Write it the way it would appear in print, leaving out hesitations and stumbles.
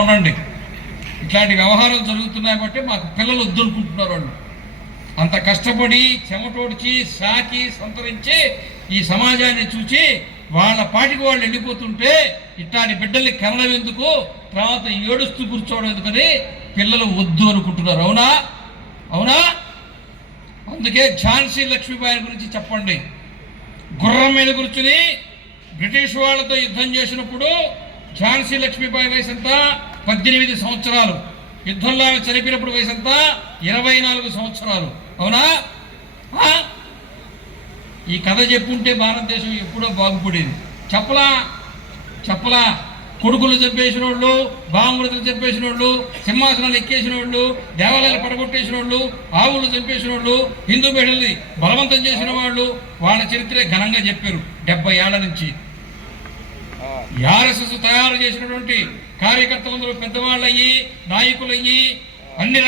చూడండి, ఇట్లాంటి వ్యవహారాలు జరుగుతున్నాయి బట్టి మాకు పిల్లలు వద్దనుకుంటున్నారు. వాళ్ళు అంత కష్టపడి చెమటోడ్చి సాకి సంతరించి ఈ సమాజాన్ని చూసి వాళ్ళ పాటికి వాళ్ళు వెళ్ళిపోతుంటే ఇట్లాంటి బిడ్డల్ని కనడం ఎందుకు, తర్వాత ఏడుస్తూ కూర్చోవడం ఎందుకని పిల్లలు వద్దు అనుకుంటున్నారు. అవునా అవునా? అందుకే ఝాన్సీ లక్ష్మీబాయి గురించి చెప్పండి. గుర్రం మీద కూర్చుని బ్రిటిష్ వాళ్ళతో యుద్ధం చేసినప్పుడు ఝాన్సీ లక్ష్మీబాయి వయసు ఎంత? 18 సంవత్సరాలు. యుద్ధంలో చనిపోయినప్పుడు వయసు ఎంత? 24 సంవత్సరాలు. అవునా? ఈ కథ చెప్పుంటే భారతదేశం ఎప్పుడో బాగుపడేది. చెప్పలా కొడుకులు చంపేసిన వాళ్ళు, బామృతులు చంపేసిన వాళ్ళు, సింహాసనాలు ఎక్కేసిన వాళ్ళు, దేవాలయాలు పడగొట్టేసిన వాళ్ళు, ఆవులు చంపేసిన వాళ్ళు, హిందూ బిడ్డల్ని బలవంతం చేసిన వాళ్ళు, వాళ్ళ చరిత్రే ఘనంగా చెప్పారు 70 ఏళ్ల నుంచి. ఆర్ఎస్ఎస్ తయారు చేసినటువంటి కార్యకర్తలందరూ పెద్దవాళ్ళయ్యి, నాయకులయ్యి, అన్ని